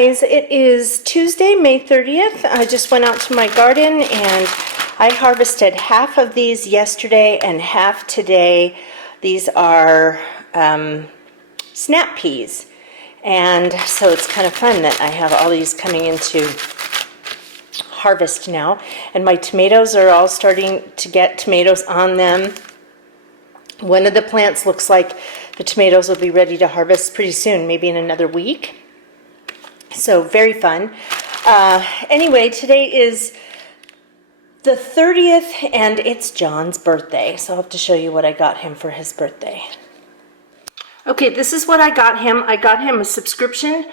guys, it is Tuesday, May 30th. I just went out to my garden and I harvested half of these yesterday and half today. These are snap peas, and so it's kind of fun that I have all these coming into harvest now. And my tomatoes are all starting to get tomatoes on them. One of the plants looks like the tomatoes will be ready to harvest pretty soon, maybe in another week. So very fun. Anyway, today is the 30th and it's John's birthday. So I'll have to show you what I got him for his birthday. Okay, this is what I got him. I got him a subscription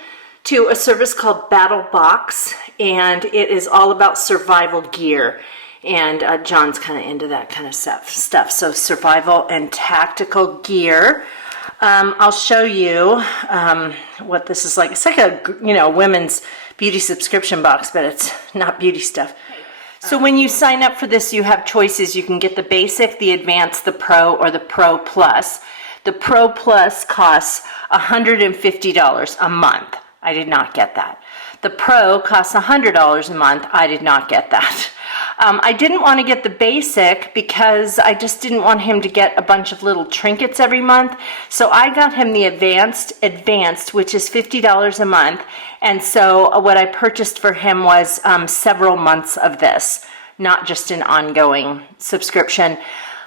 to a service called Battle Box, and it is all about survival gear. And John's kind of into that kind of stuff. So survival and tactical gear. I'll show you what this is like. It's like a women's beauty subscription box, but it's not beauty stuff. So when you sign up for this, you have choices. You can get the basic, the advanced, the pro, or the pro plus. The pro plus costs $150 a month. I did not get that. The pro costs $100 a month. I did not get that. I didn't want to get the basic because I just didn't want him to get a bunch of little trinkets every month. So I got him the advanced, which is $50 a month. And so what I purchased for him was several months of this, not just an ongoing subscription.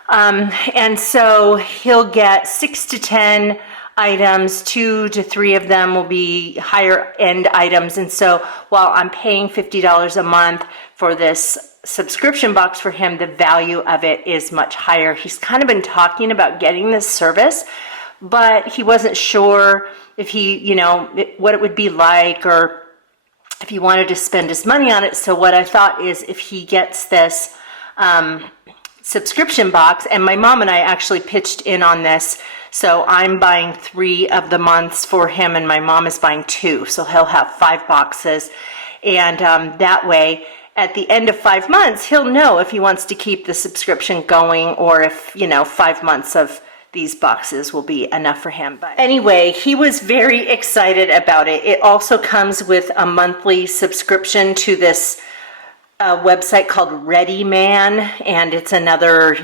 And so he'll get 6 to 10 items, 2 to 3 of them will be higher end items. And so while I'm paying $50 a month for this subscription box for him, the value of it is much higher. He's kind of been talking about getting this service, but he wasn't sure if he, what it would be like, or if he wanted to spend his money on it. So what I thought is, if he gets this subscription box, and my mom and I actually pitched in on this, so I'm buying 3 of the months for him and my mom is buying 2, so he'll have 5 boxes. And that way, at the end of 5 months, he'll know if he wants to keep the subscription going, or if 5 months of these boxes will be enough for him. But anyway, he was very excited about it. It also comes with a monthly subscription to this website called Ready Man, and it's another,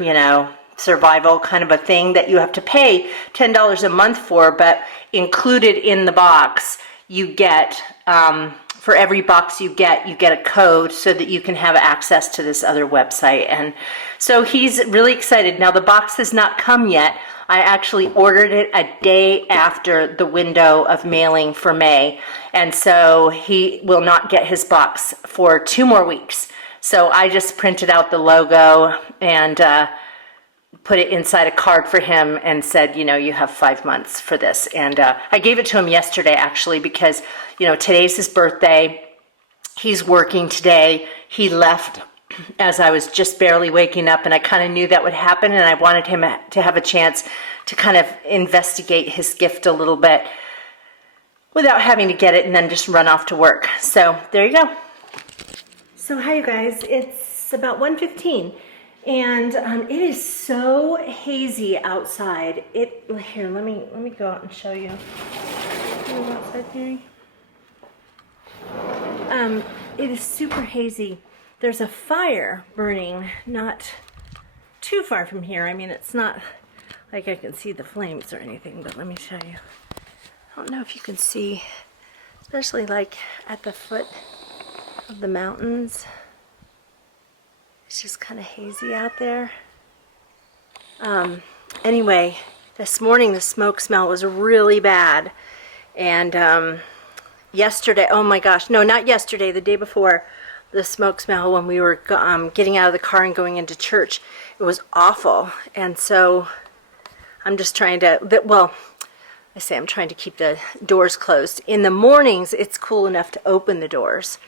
survival kind of a thing that you have to pay $10 a month for, but included in the box, you get, for every box you get a code so that you can have access to this other website. And so he's really excited. Now the box has not come yet. I actually ordered it a day after the window of mailing for May. And so he will not get his box for 2 more weeks. So I just printed out the logo and put it inside a card for him and said, you have 5 months for this. And I gave it to him yesterday, actually, because, today's his birthday. He's working today. He left as I was just barely waking up, and I kind of knew that would happen, and I wanted him to have a chance to kind of investigate his gift a little bit without having to get it and then just run off to work. So there you go. So hi, you guys. It's about 1:15. And it is so hazy outside. Here, let me go out and show you. Outside here. It is super hazy. There's a fire burning not too far from here. I mean, it's not like I can see the flames or anything, but let me show you. I don't know if you can see, especially like at the foot of the mountains. It's just kind of hazy out there. Anyway, this morning the smoke smell was really bad. And yesterday, oh my gosh, no, not yesterday, the day before, the smoke smell when we were getting out of the car and going into church, it was awful. And so I'm just trying to, I'm trying to keep the doors closed. In the mornings, it's cool enough to open the doors.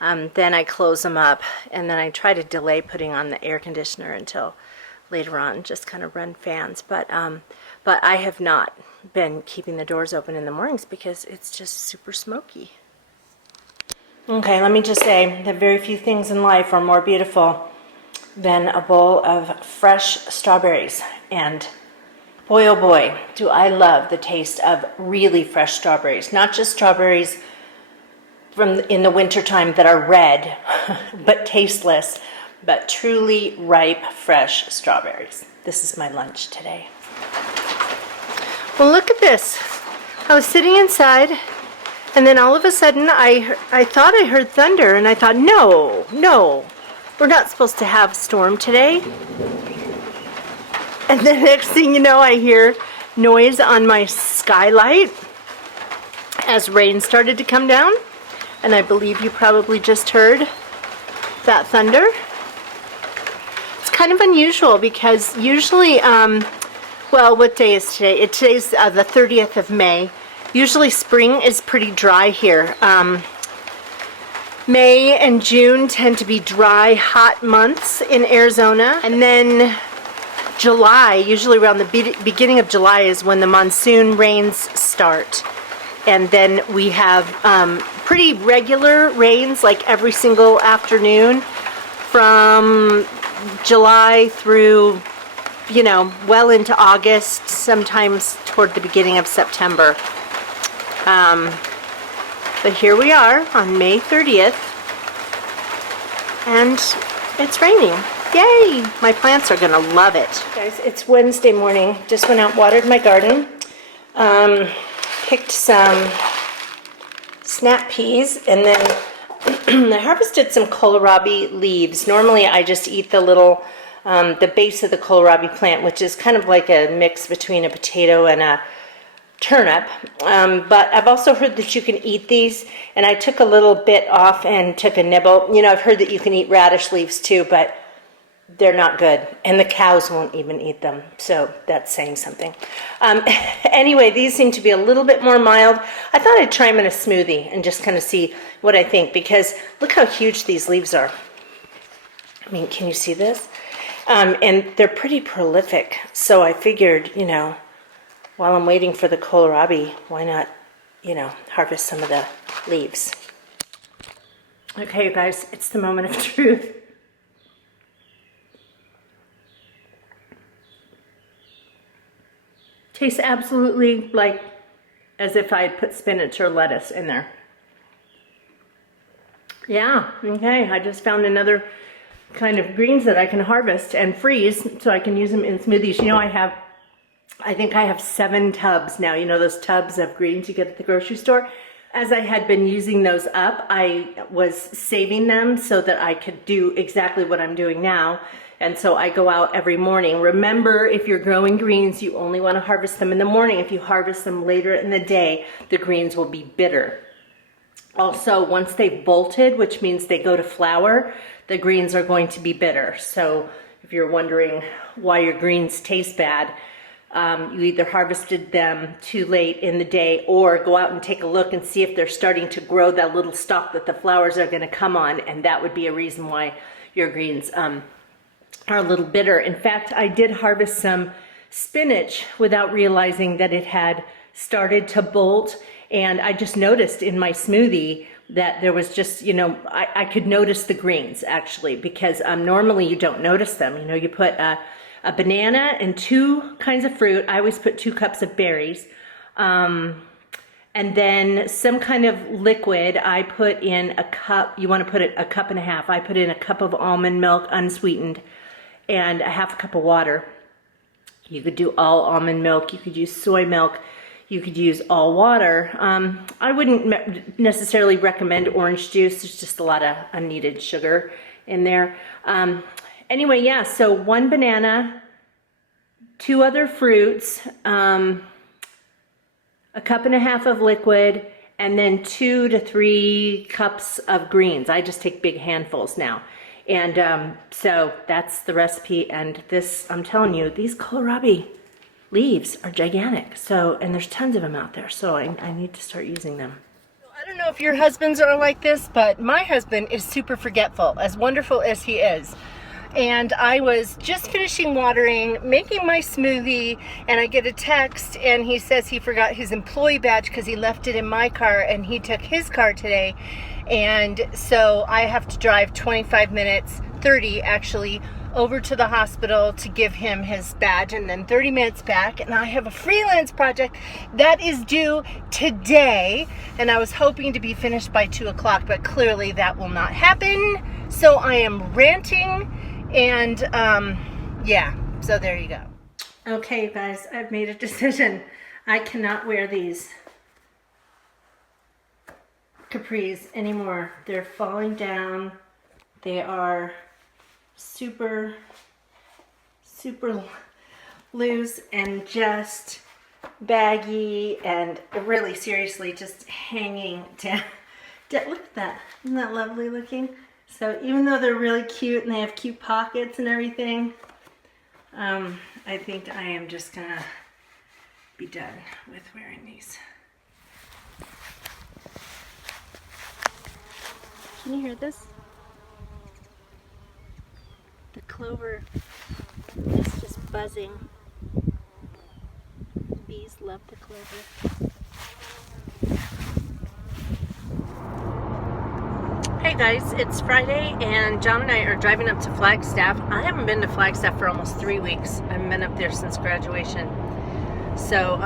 Then I close them up, and then I try to delay putting on the air conditioner until later on, just kind of run fans. But I have not been keeping the doors open in the mornings because it's just super smoky. Okay, let me just say that very few things in life are more beautiful than a bowl of fresh strawberries. And boy, oh boy, do I love the taste of really fresh strawberries. Not just strawberries from in the wintertime that are red, but tasteless, but truly ripe, fresh strawberries. This is my lunch today. Well, look at this. I was sitting inside, and then all of a sudden I thought I heard thunder, and I thought, no, we're not supposed to have a storm today. And the next thing you know, I hear noise on my skylight as rain started to come down. And I believe you probably just heard that thunder. It's kind of unusual because usually, well, what day is today? Today's the 30th of May. Usually spring is pretty dry here. May and June tend to be dry, hot months in Arizona. And then July, usually around the beginning of July, is when the monsoon rains start. And then we have pretty regular rains, like every single afternoon from July through, you know, well into August, sometimes toward the beginning of September. But here we are on May 30th, and it's raining. Yay! My plants are gonna love it. Guys, it's Wednesday morning. Just went out, watered my garden. Picked some snap peas, and then I harvested some kohlrabi leaves. Normally I just eat the little, the base of the kohlrabi plant, which is kind of like a mix between a potato and a turnip. But I've also heard that you can eat these, and I took a little bit off and took a nibble. You know, I've heard that you can eat radish leaves too, but they're not good, and the cows won't even eat them, so that's saying something. Anyway, these seem to be a little bit more mild. I thought I'd try them in a smoothie and just kind of see what I think, because look how huge these leaves are. I mean, can you see this? And they're pretty prolific, so I figured, you know, while I'm waiting for the kohlrabi, why not, you know, harvest some of the leaves. Okay, you guys, it's the moment of truth. Tastes absolutely like as if I had put spinach or lettuce in there. Yeah, okay, I just found another kind of greens that I can harvest and freeze so I can use them in smoothies. You know, I think I have 7 tubs now. You know those tubs of greens you get at the grocery store? As I had been using those up, I was saving them so that I could do exactly what I'm doing now. And so I go out every morning. Remember, if you're growing greens, you only want to harvest them in the morning. If you harvest them later in the day, the greens will be bitter. Also, once they've bolted, which means they go to flower, the greens are going to be bitter. So if you're wondering why your greens taste bad, you either harvested them too late in the day, or go out and take a look and see if they're starting to grow that little stalk that the flowers are going to come on, and that would be a reason why your greens are a little bitter. In fact, I did harvest some spinach without realizing that it had started to bolt, and I just noticed in my smoothie that there was just, you know, I could notice the greens actually, because normally you don't notice them. You know, you put a banana and 2 kinds of fruit. I always put 2 cups of berries, and then some kind of liquid. I put in a cup. You want to put it a cup and a half. I put in a cup of almond milk, unsweetened, and a half a cup of water. You could do all almond milk, you could use soy milk, you could use all water. I wouldn't necessarily recommend orange juice. There's just a lot of unneeded sugar in there. Anyway, yeah, so 1 banana, 2 other fruits, a cup and a half of liquid, and then 2 to 3 cups of greens. I just take big handfuls now. And so that's the recipe, and this, I'm telling you, these kohlrabi leaves are gigantic. So, and there's tons of them out there, so I need to start using them. I don't know if your husbands are like this, but my husband is super forgetful, as wonderful as he is. And I was just finishing watering, making my smoothie, and I get a text, and he says he forgot his employee badge because he left it in my car, and he took his car today. And so I have to drive 25 minutes, 30 actually, over to the hospital to give him his badge, and then 30 minutes back, and I have a freelance project that is due today, and I was hoping to be finished by 2 o'clock, but clearly that will not happen. So I am ranting, and yeah, so there you go. Okay, guys, I've made a decision. I cannot wear these capris anymore. They're falling down. They are super loose and just baggy, and really seriously just hanging down. Look at that. Isn't that lovely looking? So even though they're really cute and they have cute pockets and everything, I think I am just gonna be done with wearing these. Can you hear this? The clover is just buzzing. Bees love the clover. Hey guys, it's Friday and John and I are driving up to Flagstaff. I haven't been to Flagstaff for almost 3 weeks. I haven't been up there since graduation. So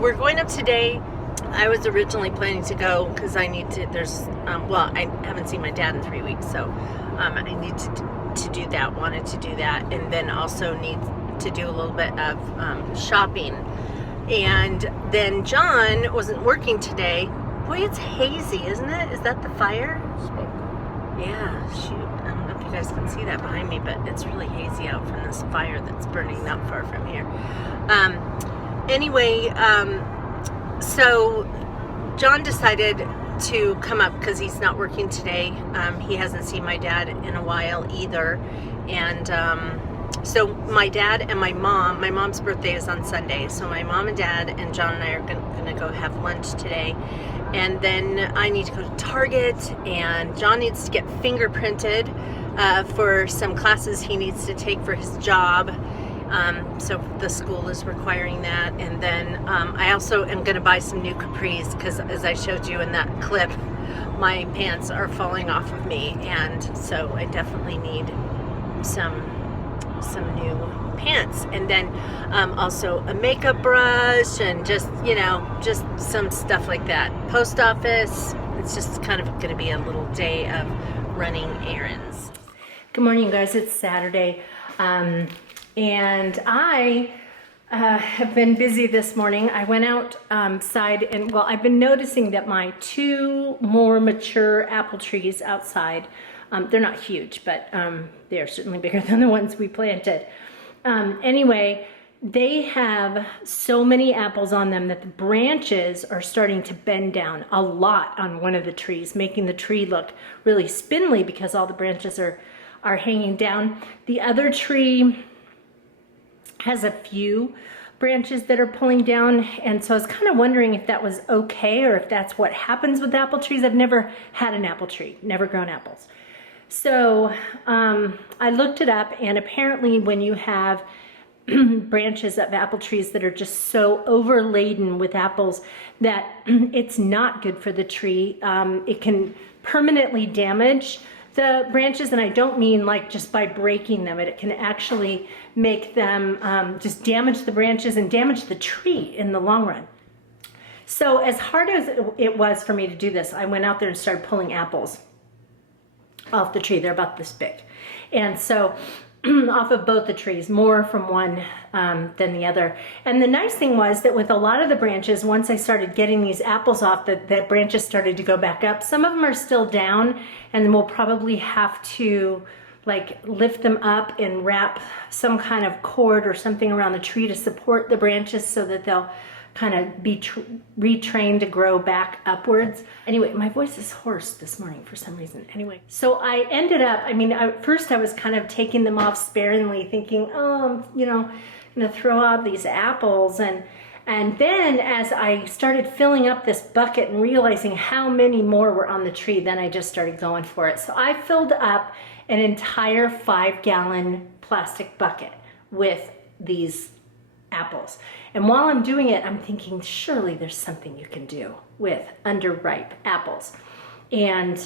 we're going up today. I was originally planning to go because I need to, well, I haven't seen my dad in 3 weeks, so I need to do that, wanted to do that, and then also need to do a little bit of shopping. And then John wasn't working today. Boy, it's hazy, isn't it? Is that the fire? Yeah, shoot. I don't know if you guys can see that behind me, but it's really hazy out from this fire that's burning not far from here. Anyway, so John decided to come up because he's not working today. He hasn't seen my dad in a while either. And so my dad and my mom's birthday is on Sunday. So my mom and dad and John and I are going to go have lunch today. And then I need to go to Target, and John needs to get fingerprinted for some classes he needs to take for his job. So the school is requiring that. And then I also am going to buy some new capris because, as I showed you in that clip, my pants are falling off of me, and so I definitely need some new pants. And then also a makeup brush, and just, you know, just some stuff like that. Post office. It's just kind of going to be a little day of running errands. Good morning, guys. It's Saturday. And I have been busy this morning. I went outside, and well, I've been noticing that my 2 more mature apple trees outside, they're not huge, but they're certainly bigger than the ones we planted. Anyway, they have so many apples on them that the branches are starting to bend down a lot on one of the trees, making the tree look really spindly because all the branches are hanging down. The other tree has a few branches that are pulling down, and so I was kind of wondering if that was okay or if that's what happens with apple trees. I've never had an apple tree, never grown apples. So I looked it up, and apparently when you have branches of apple trees that are just so overladen with apples that it's not good for the tree. It can permanently damage the branches, and I don't mean like just by breaking them. It can actually make them just damage the branches and damage the tree in the long run. So as hard as it was for me to do this, I went out there and started pulling apples off the tree. They're about this big. And so off of both the trees, more from one than the other. And the nice thing was that with a lot of the branches, once I started getting these apples off, the branches started to go back up. Some of them are still down, and then we'll probably have to like lift them up and wrap some kind of cord or something around the tree to support the branches so that they'll kind of be retrained to grow back upwards. Anyway, my voice is hoarse this morning for some reason. Anyway, so I ended up, at first I was kind of taking them off sparingly, thinking, oh, you know, I'm gonna throw out these apples. And then as I started filling up this bucket and realizing how many more were on the tree, then I just started going for it. So I filled up an entire 5-gallon plastic bucket with these apples. And while I'm doing it, I'm thinking, surely there's something you can do with underripe apples. And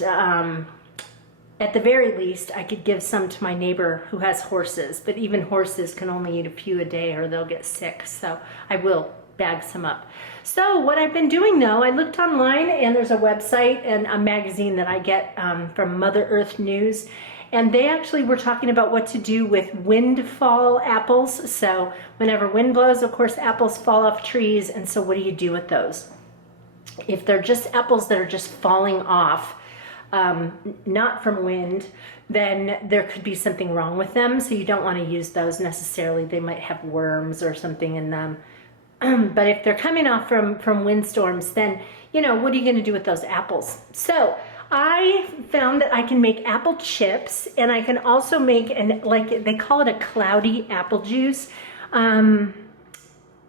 at the very least, I could give some to my neighbor who has horses, but even horses can only eat a few a day or they'll get sick. So I will bag some up. So what I've been doing though, I looked online and there's a website and a magazine that I get from Mother Earth News. And they actually were talking about what to do with windfall apples. So whenever wind blows, of course, apples fall off trees. And so what do you do with those? If they're just apples that are just falling off, not from wind, then there could be something wrong with them. So you don't want to use those necessarily. They might have worms or something in them. But if they're coming off from windstorms, then, you know, what are you going to do with those apples? So I found that I can make apple chips, and I can also make, like they call it a cloudy apple juice.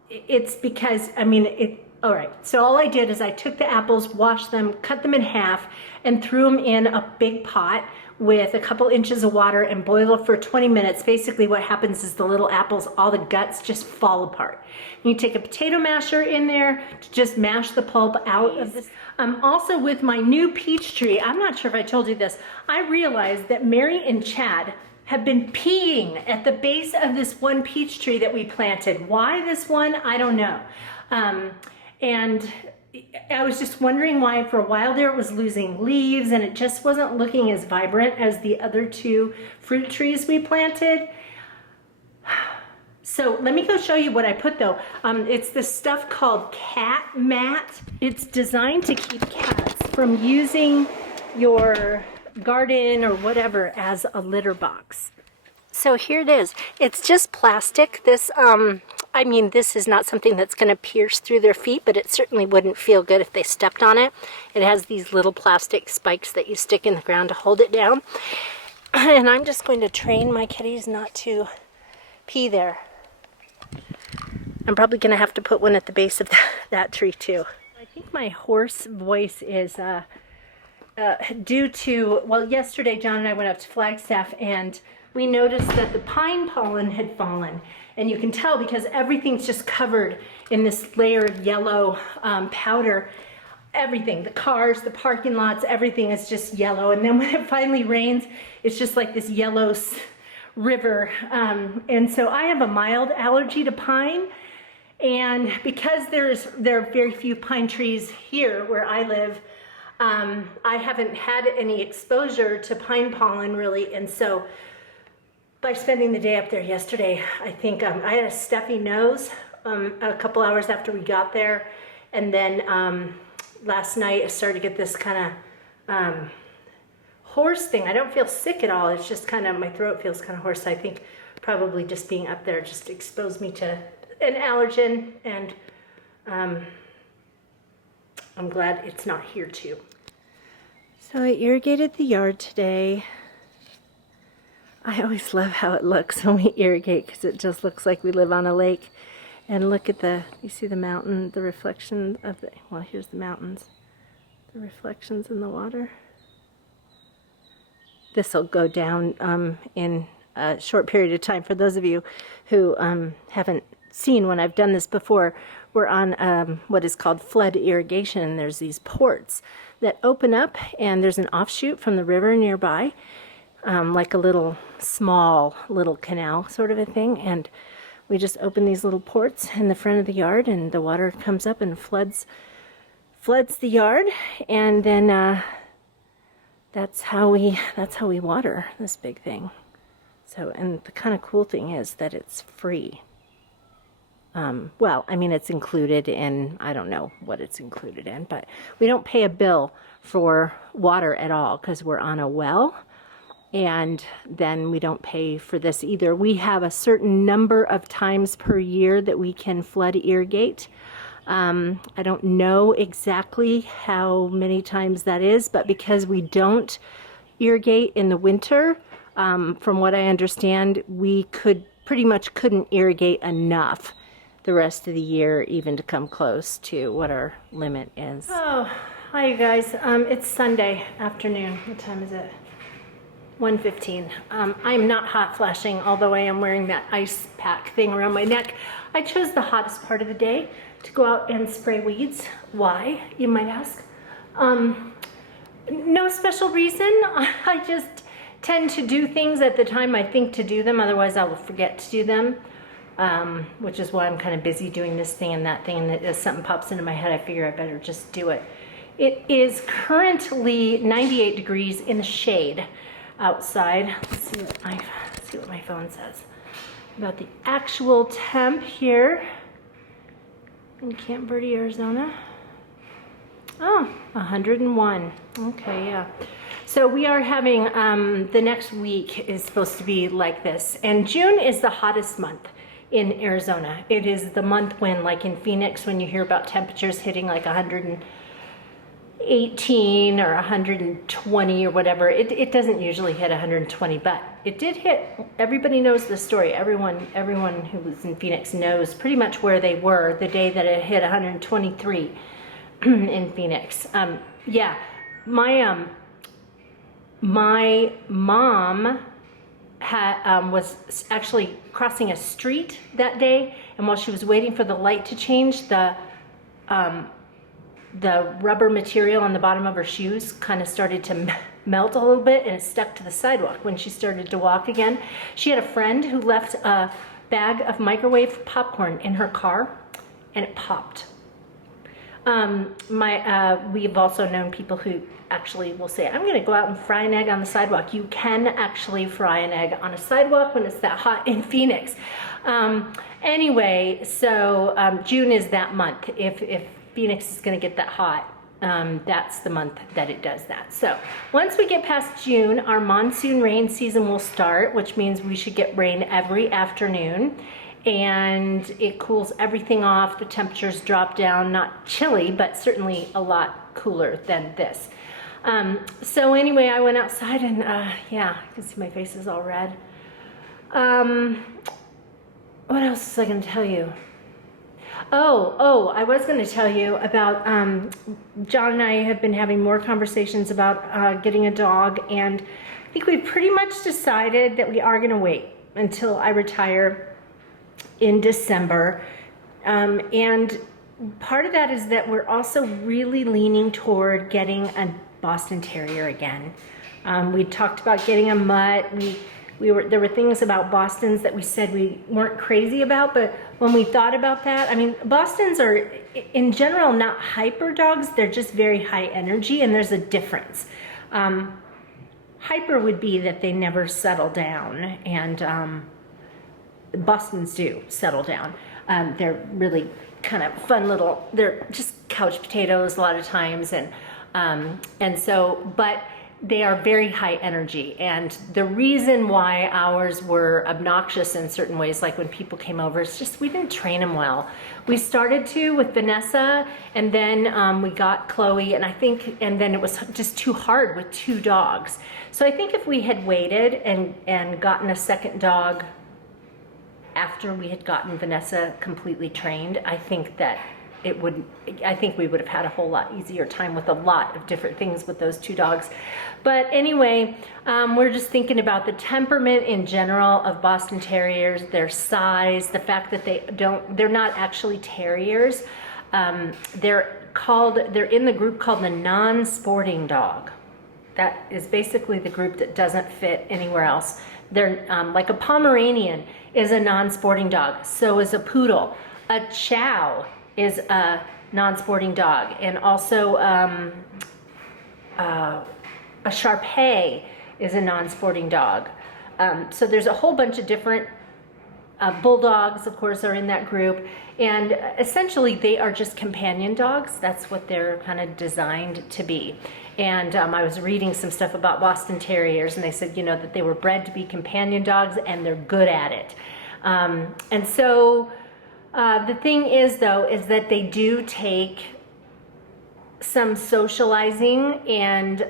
It's because, I mean, all right, so all I did is I took the apples, washed them, cut them in half, and threw them in a big pot with a couple inches of water and boiled it for 20 minutes. Basically what happens is the little apples, all the guts just fall apart. You take a potato masher in there to just mash the pulp out of this. Also with my new peach tree, I'm not sure if I told you this, I realized that Mary and Chad have been peeing at the base of this one peach tree that we planted. Why this one? I don't know. And I was just wondering why for a while there it was losing leaves and it just wasn't looking as vibrant as the other two fruit trees we planted. So let me go show you what I put though. It's this stuff called cat mat. It's designed to keep cats from using your garden or whatever as a litter box. So here it is. It's just plastic. This, I mean, this is not something that's going to pierce through their feet, but it certainly wouldn't feel good if they stepped on it. It has these little plastic spikes that you stick in the ground to hold it down. And I'm just going to train my kitties not to pee there. I'm probably going to have to put one at the base of that tree too. I think my hoarse voice is due to, well, yesterday John and I went up to Flagstaff and we noticed that the pine pollen had fallen. And you can tell because everything's just covered in this layer of yellow powder. Everything, the cars, the parking lots, everything is just yellow. And then when it finally rains, it's just like this yellow river. And so I have a mild allergy to pine. And because there are very few pine trees here where I live, I haven't had any exposure to pine pollen really. And so by spending the day up there yesterday, I think I had a stuffy nose a couple hours after we got there. And then last night I started to get this kind of hoarse thing. I don't feel sick at all. It's just kind of, my throat feels kind of hoarse. I think probably just being up there just exposed me to an allergen, and I'm glad it's not here too. So I irrigated the yard today. I always love how it looks when we irrigate because it just looks like we live on a lake. And look at you see the mountain, the reflection of well, here's the mountains, the reflections in the water. This will go down in a short period of time. For those of you who haven't seen when I've done this before, we're on what is called flood irrigation. There's these ports that open up and there's an offshoot from the river nearby. Like a small little canal sort of a thing, and we just open these little ports in the front of the yard and the water comes up and floods the yard, and then that's how we water this big thing. So, and the kind of cool thing is that it's free. Well, I mean, it's included in, I don't know what it's included in, but we don't pay a bill for water at all because we're on a well. And then we don't pay for this either. We have a certain number of times per year that we can flood irrigate. I don't know exactly how many times that is, but because we don't irrigate in the winter, from what I understand, we pretty much couldn't irrigate enough the rest of the year even to come close to what our limit is. Oh, hi you guys. It's Sunday afternoon. What time is it? 1:15. I'm not hot flashing, although I am wearing that ice pack thing around my neck. I chose the hottest part of the day to go out and spray weeds. Why, you might ask? No special reason. I just tend to do things at the time I think to do them, otherwise I will forget to do them, which is why I'm kind of busy doing this thing and that thing, and as something pops into my head, I figure I better just do it. It is currently 98 degrees in the shade outside. Let's see what my phone says about the actual temp here in Camp Verde, Arizona. Oh, 101. Okay, yeah. So we are having, the next week is supposed to be like this. And June is the hottest month in Arizona. It is the month when, like in Phoenix, when you hear about temperatures hitting like 118 or 120 or whatever, it doesn't usually hit 120, but it did hit. Everybody knows the story. Everyone who was in Phoenix knows pretty much where they were the day that it hit 123 in Phoenix. Yeah, my mom was actually crossing a street that day, and while she was waiting for the light to change, the rubber material on the bottom of her shoes kind of started to melt a little bit, and it stuck to the sidewalk when she started to walk again. She had a friend who left a bag of microwave popcorn in her car, and it popped. We've also known people who actually will say, I'm going to go out and fry an egg on the sidewalk. You can actually fry an egg on a sidewalk when it's that hot in Phoenix. Anyway, so June is that month. If Phoenix is going to get that hot, that's the month that it does that. So once we get past June, our monsoon rain season will start, which means we should get rain every afternoon. And it cools everything off. The temperatures drop down, not chilly, but certainly a lot cooler than this. So anyway, I went outside and yeah, you can see my face is all red. What else was I going to tell you? Oh, I was going to tell you about, John and I have been having more conversations about getting a dog, and I think we've pretty much decided that we are going to wait until I retire in December. And part of that is that we're also really leaning toward getting a Boston Terrier again. We talked about getting a mutt. There were things about Bostons that we said we weren't crazy about, but when we thought about that, I mean, Bostons are in general not hyper dogs, they're just very high energy, and there's a difference. Hyper would be that they never settle down, and Bostons do settle down. They're really kind of fun little, they're just couch potatoes a lot of times, and so, but they are very high energy. And the reason why ours were obnoxious in certain ways, like when people came over, it's just we didn't train them well. We started to with Vanessa, and then we got Chloe, and then it was just too hard with 2 dogs. So I think if we had waited and gotten a second dog after we had gotten Vanessa completely trained, I think we would have had a whole lot easier time with a lot of different things with those 2 dogs. But anyway, we're just thinking about the temperament in general of Boston Terriers, their size, the fact that they're not actually terriers. They're in the group called the non-sporting dog. That is basically the group that doesn't fit anywhere else. They're like a Pomeranian is a non-sporting dog. So is a poodle. A chow is a non-sporting dog, and also a Shar-Pei is a non-sporting dog. So there's a whole bunch of different bulldogs, of course, are in that group, and essentially they are just companion dogs. That's what they're kind of designed to be. And I was reading some stuff about Boston Terriers, and they said, that they were bred to be companion dogs, and they're good at it. And so the thing is, though, is that they do take some socializing and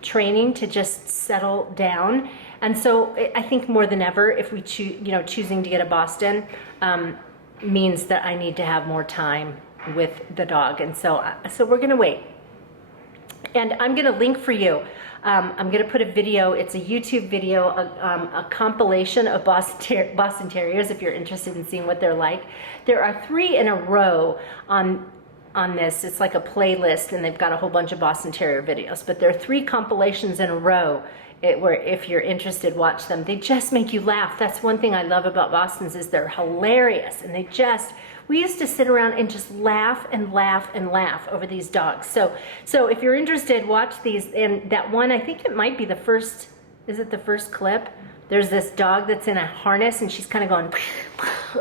training to just settle down. And so I think more than ever, if we choosing to get a Boston means that I need to have more time with the dog. And so we're going to wait. And I'm going to link for you. I'm going to put a video. It's a YouTube video, a compilation of Boston Terriers, if you're interested in seeing what they're like. There are 3 in a row on on this. It's like a playlist, and they've got a whole bunch of Boston Terrier videos, but there are 3 compilations in a row where if you're interested, watch them. They just make you laugh. That's one thing I love about Bostons, is they're hilarious, and we used to sit around and just laugh and laugh and laugh over these dogs. So if you're interested, watch these. And that one, I think it might be the first, is it the first clip? There's this dog that's in a harness, and she's kind of going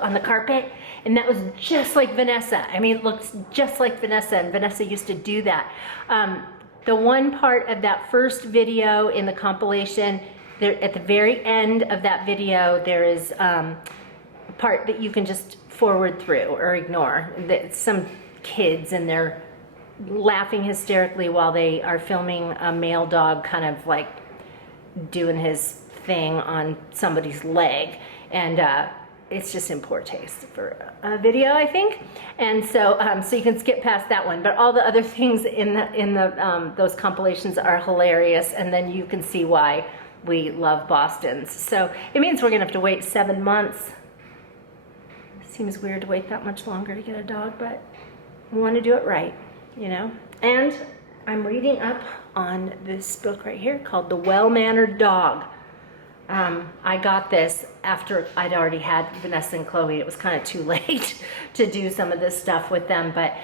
on the carpet. And that was just like Vanessa. I mean, it looks just like Vanessa, and Vanessa used to do that. The one part of that first video in the compilation, there, at the very end of that video, there is a part that you can just forward through or ignore. Some kids, and they're laughing hysterically while they are filming a male dog kind of like doing his thing on somebody's leg. And it's just in poor taste for a video, I think. And so so you can skip past that one, but all the other things in those compilations are hilarious, and then you can see why we love Bostons. So it means we're gonna have to wait 7 months. Seems weird to wait that much longer to get a dog, but we want to do it right, you know? And I'm reading up on this book right here called The Well-Mannered Dog. I got this after I'd already had Vanessa and Chloe. It was kind of too late to do some of this stuff with them, but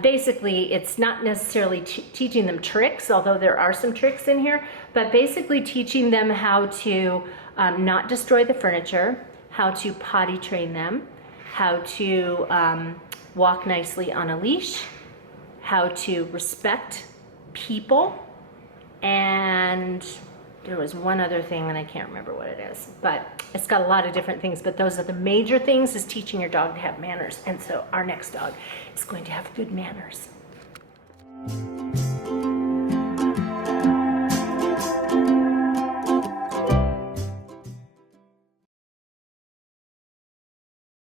basically it's not necessarily teaching them tricks, although there are some tricks in here, but basically teaching them how to not destroy the furniture, how to potty train them, how to walk nicely on a leash, how to respect people, and there was one other thing, and I can't remember what it is, but it's got a lot of different things, but those are the major things, is teaching your dog to have manners. And so our next dog is going to have good manners.